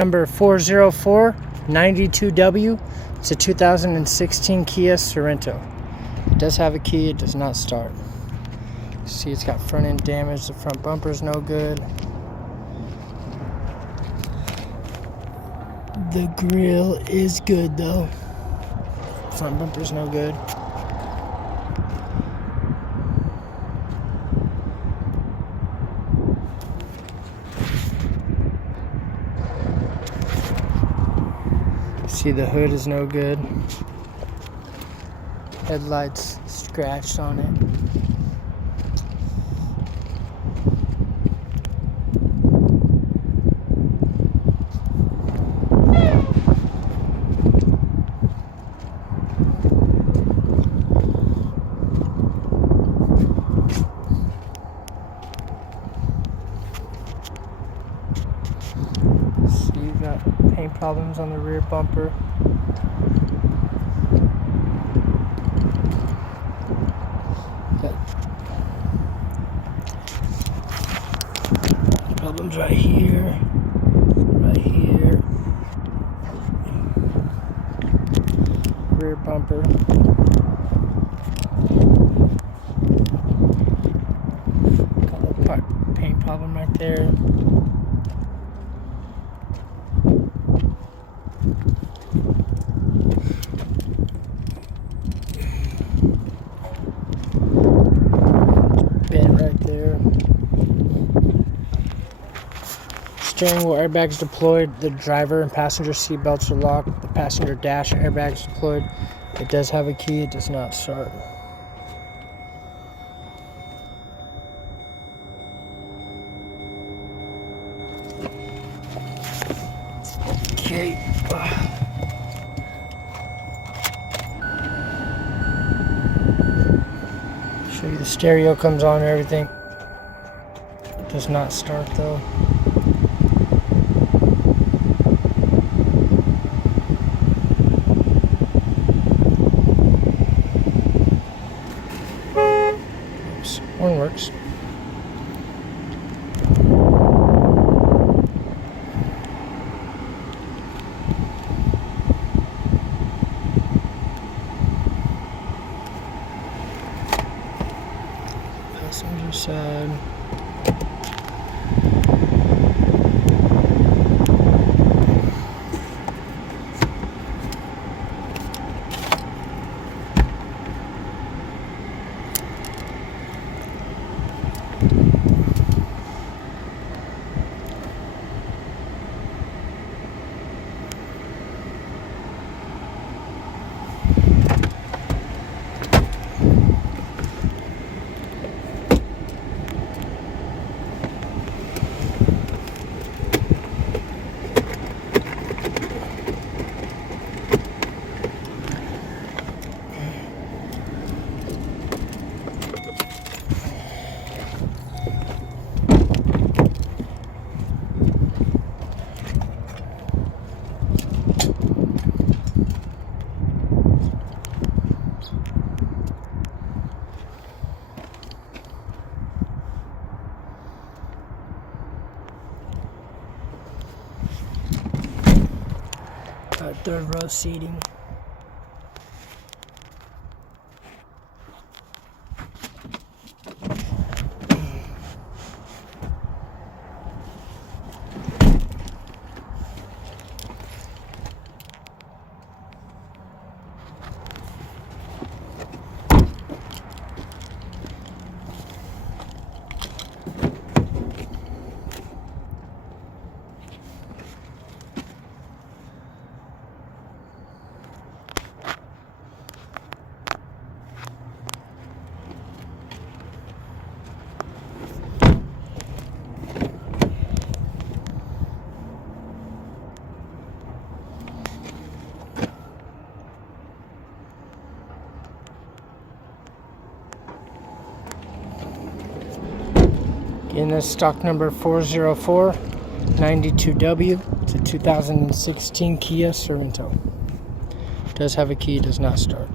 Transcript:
Number 40492W. It's a 2016 Kia Sorento. It does have a key, it does not start. See, it's got front end damage, the front bumper's no good. The grill is good though. Front bumper's no good. See, the hood is no good. Headlights scratched on it. See, you got paint problems on the rear bumper. Got problems right here, rear bumper. Got a paint problem right there. Bent right there. Steering wheel airbags deployed. The driver and passenger seat belts are locked. The passenger dash airbags deployed. It does have a key. It does not start. Okay. Show you the stereo comes on and everything. It does not start though. Oops, one works. Passenger side. Third row seating. Again, that's stock number 40492W. It's a 2016 Kia Sorento. It does have a key, does not start.